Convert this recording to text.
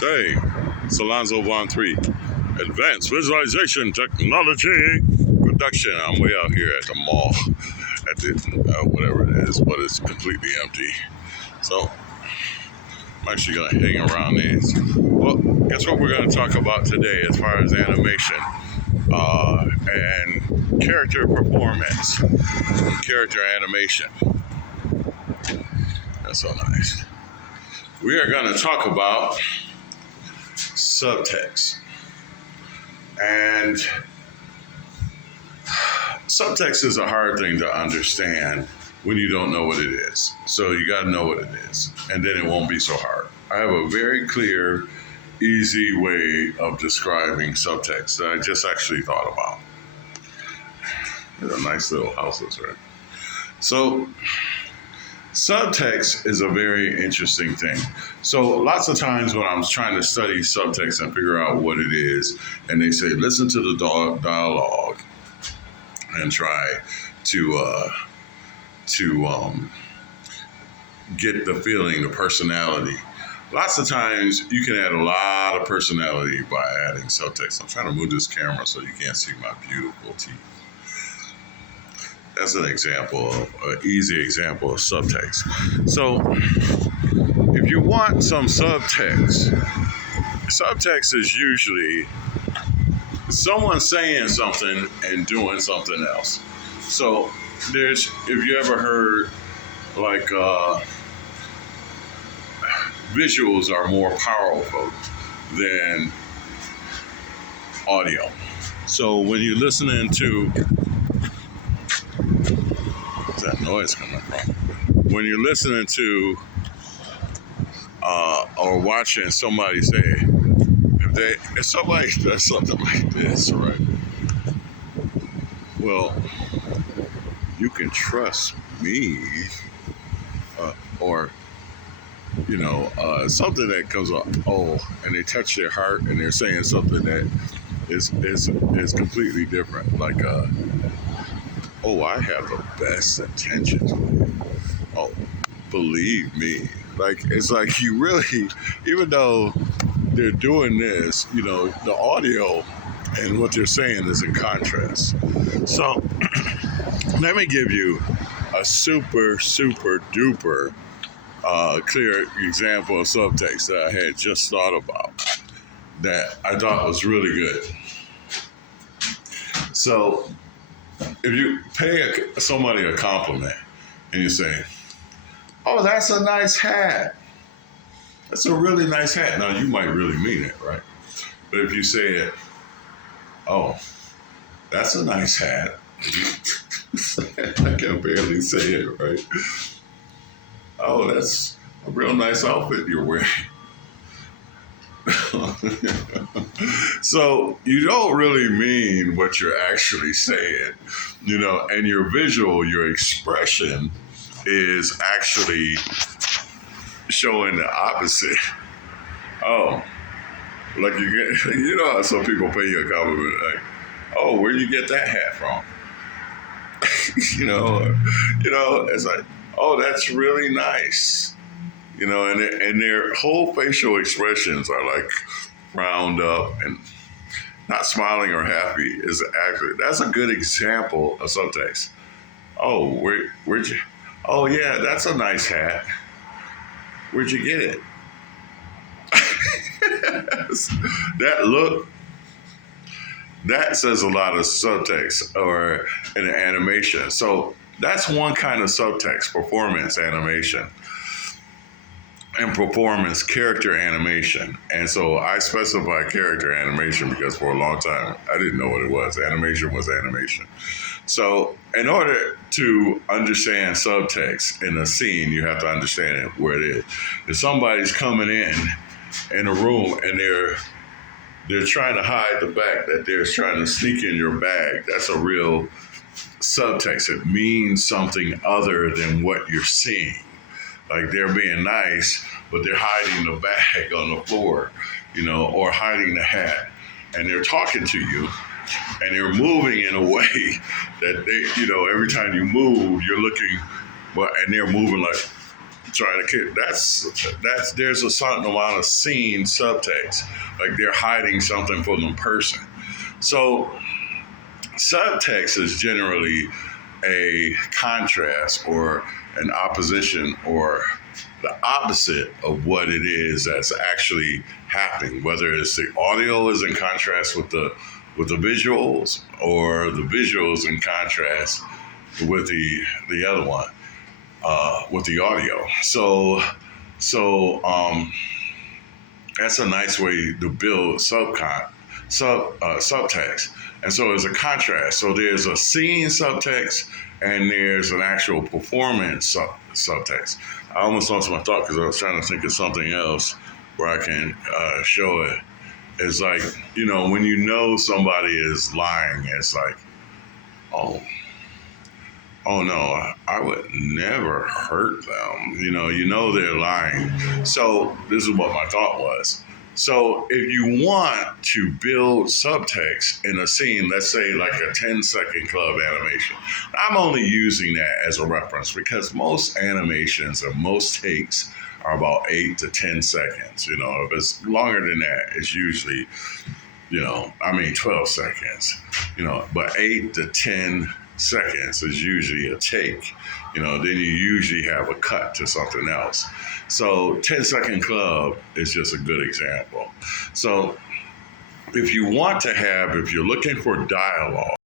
Hey, it's Alonzo Von 3. Advanced Visualization Technology Production. I'm way out here at the mall, at the, whatever it is, but it's completely empty. So, I'm actually going to hang around these. Well, guess what we're going to talk about today as far as animation and character performance, character animation. That's so nice. We are going to talk about subtext. And subtext is a hard thing to understand when you don't know what it is. So you got to know what it is, and then it won't be so hard. I have a very clear, easy way of describing subtext that I just actually thought about. They're nice little houses, right? So subtext is a very interesting thing. So lots of times when I'm trying to study subtext and figure out what it is, and they say, listen to the dialogue and try to get the feeling, the personality. Lots of times you can add a lot of personality by adding subtext. I'm trying to move this camera so you can't see my beautiful teeth. That's an example, an easy example of subtext. So if you want some subtext, subtext is usually someone saying something and doing something else. So if you ever heard like visuals are more powerful than audio. So when you're listening to, where's that noise coming from? When you're listening to or watching somebody say, if somebody does something like this, right? Well, you can trust me, or something that comes up, and they touch their heart and they're saying something that is completely different. Like, I have the best intentions with you. Oh, believe me. Like, it's like you really, even though they're doing this, the audio and what they're saying is in contrast. So let me give you a super, super duper clear example of subtext that I had just thought about that I thought was really good. So if you pay somebody a compliment and you say, oh, that's a nice hat. That's a really nice hat. Now, you might really mean it, right? But if you say it, oh, that's a nice hat. I can barely say it, right? Oh, that's a real nice outfit you're wearing. So you don't really mean what you're actually saying, and your visual, your expression is actually showing the opposite. Oh, like how some people pay you a compliment, like, oh, where'd you get that hat from? It's like, oh, that's really nice. And their whole facial expressions are like round up and not smiling or happy. That's a good example of subtext. Oh, where'd you? Oh yeah, that's a nice hat. Where'd you get it? That look, that says a lot of subtext or an animation. So that's one kind of subtext, performance animation. And performance character animation. And so I specify character animation because for a long time I didn't know what it was. Animation was animation. So in order to understand subtext in a scene, you have to understand where it is. If somebody's coming in a room and they're trying to hide the fact that they're trying to sneak in your bag, that's a real subtext. It means something other than what you're seeing. Like they're being nice, but they're hiding the bag on the floor, or hiding the hat. And they're talking to you, and they're moving in a way that they, every time you move, you're looking, and they're moving like, trying to kill. That's there's a certain amount of scene subtext, like they're hiding something from the person. So subtext is generally a contrast or an opposition or the opposite of what it is that's actually happening. Whether it's the audio is in contrast with the visuals, or the visuals in contrast with the other one, with the audio. So that's a nice way to build subtext. And so there's a contrast. So there's a scene subtext and there's an actual performance subtext. I almost lost my thought because I was trying to think of something else where I can show it. It's like, when you know somebody is lying, it's like, oh, oh no, I would never hurt them. You know they're lying. So this is what my thought was. So if you want to build subtext in a scene, let's say like a 10-second club animation, I'm only using that as a reference because most animations and most takes are about 8 to 10 seconds. If it's longer than that, it's usually, 12 seconds, but 8 to 10 seconds is usually a take. Then you usually have a cut to something else. So 10-second club is just a good example. So if you're looking for dialogue,